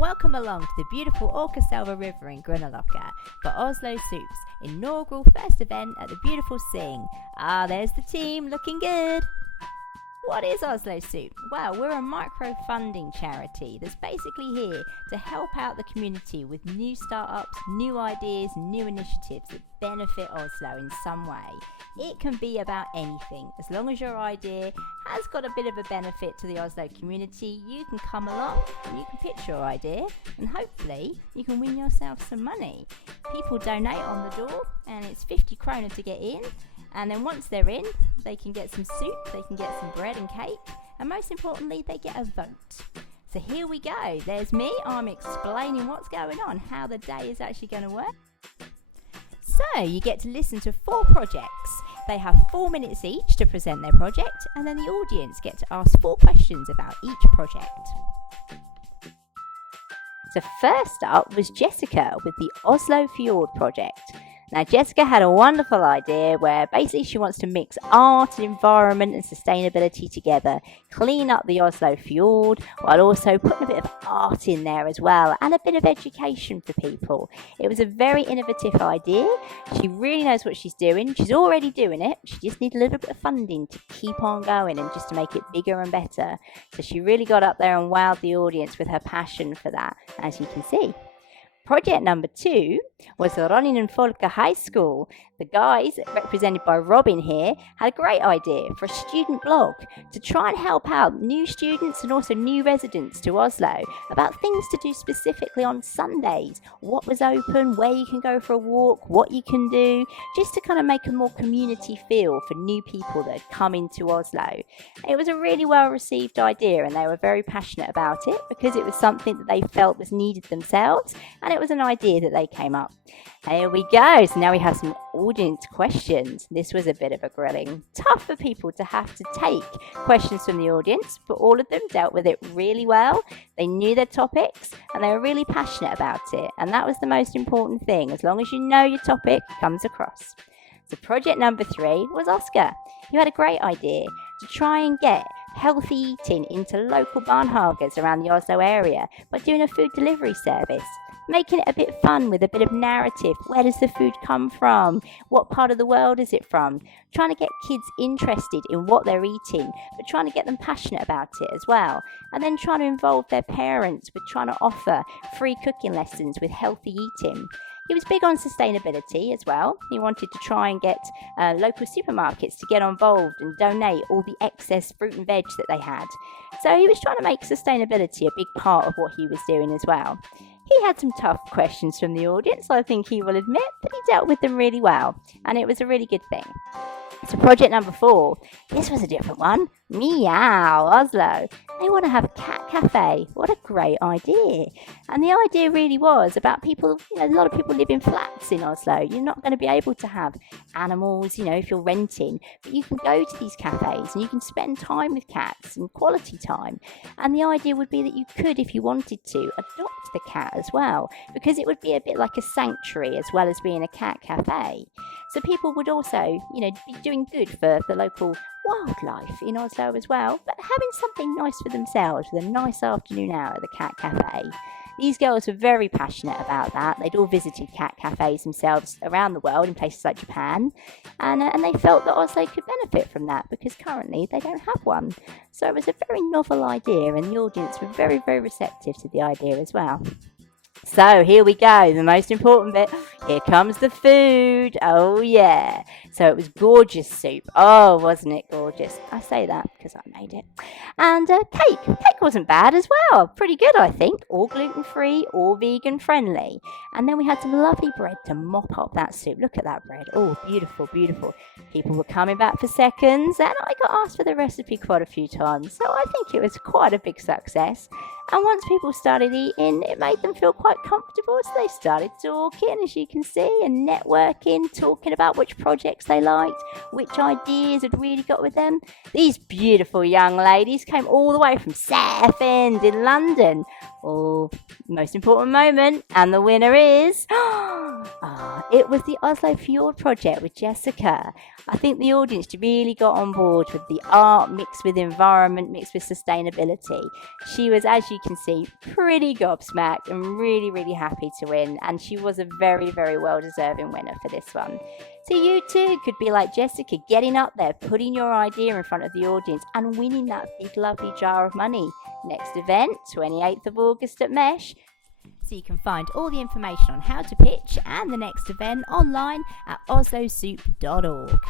Welcome along to the beautiful Orkaselva River in Grünerløkka for Oslo Soup's inaugural first event at the beautiful Sing. There's the team looking good. What is Oslo Soup? Well, we're a micro-funding charity that's basically here to help out the community with new startups, new ideas, new initiatives that benefit Oslo in some way. It can be about anything. As long as your idea has got a bit of a benefit to the Oslo community, you can come along and you can pitch your idea and hopefully you can win yourself some money. People donate on the door and it's 50 kroner to get in. And then once they're in, they can get some soup, they can get some bread and cake, and most importantly, they get a vote. So here we go. There's me. I'm explaining what's going on, how the day is actually going to work. So you get to listen to 4 projects. They have 4 minutes each to present their project, and then the audience get to ask 4 questions about each project. So first up was Jessica with the Oslo Fjord project. Now, Jessica had a wonderful idea where basically she wants to mix art and environment and sustainability together, clean up the Oslo Fjord, while also putting a bit of art in there as well, and a bit of education for people. It was a very innovative idea. She really knows what she's doing. She's already doing it. She just needs a little bit of funding to keep on going and just to make it bigger and better. So she really got up there and wowed the audience with her passion for that, as you can see. Project number 2 was Ronningen Folke High School. The guys, represented by Robin here, had a great idea for a student blog to try and help out new students and also new residents to Oslo about things to do specifically on Sundays, what was open, where you can go for a walk, what you can do, just to kind of make a more community feel for new people that had come into Oslo. It was a really well received idea and they were very passionate about it because it was something that they felt was needed themselves and it was an idea that they came up. Here we go. So now we have some audience questions. This was a bit of a grilling. Tough for people to have to take questions from the audience, but all of them dealt with it really well. They knew their topics and they were really passionate about it. And that was the most important thing. As long as you know your topic, it comes across. So project number 3 was Oscar. You had a great idea to try and get healthy eating into local barnhagas around the Oslo area by doing a food delivery service. Making it a bit fun with a bit of narrative. Where does the food come from? What part of the world is it from? Trying to get kids interested in what they're eating, but trying to get them passionate about it as well. And then trying to involve their parents with trying to offer free cooking lessons with healthy eating. He was big on sustainability as well. He wanted to try and get local supermarkets to get involved and donate all the excess fruit and veg that they had. So he was trying to make sustainability a big part of what he was doing as well. He had some tough questions from the audience, I think he will admit, but he dealt with them really well, and it was a really good thing. So project number 4, this was a different one. Meow Arlo. They want to have a cat cafe. What a great idea. And the idea really was about people, a lot of people live in flats in Oslo. You're not going to be able to have animals, if you're renting, but you can go to these cafes and you can spend time with cats and quality time. And the idea would be that you could, if you wanted to, adopt the cat as well, because it would be a bit like a sanctuary as well as being a cat cafe. So people would also, be doing good for the local wildlife in Oslo as well, but having something nice for themselves with a nice afternoon out at the cat cafe. These girls were very passionate about that. They'd all visited cat cafes themselves around the world in places like Japan, and they felt that Oslo could benefit from that because currently they don't have one. So it was a very novel idea and the audience were very, very receptive to the idea as well. So here we go, the most important bit. Here comes the food. Oh yeah. So it was gorgeous soup. Oh, wasn't it gorgeous? I say that because I made it. And cake. Cake wasn't bad as well. Pretty good, I think. All gluten-free, all vegan friendly. And then we had some lovely bread to mop up that soup. Look at that bread. Oh, beautiful, beautiful. People were coming back for seconds and I got asked for the recipe quite a few times. So I think it was quite a big success. And once people started eating, it made them feel quite comfortable. So they started talking, as you can see, and networking, talking about which projects they liked, which ideas had really got with them. These beautiful young ladies came all the way from Southend in London. Oh, most important moment. And the winner is It was the Oslo Fjord project with Jessica. I think the audience really got on board with the art mixed with environment, mixed with sustainability. She was, as you can see, pretty gobsmacked and really, really happy to win. And she was a very, very well deserving winner for this one. So you too could be like Jessica, getting up there, putting your idea in front of the audience and winning that big, lovely jar of money. Next event, 28th of August at Mesh. So you can find all the information on how to pitch and the next event online at oslosoup.org.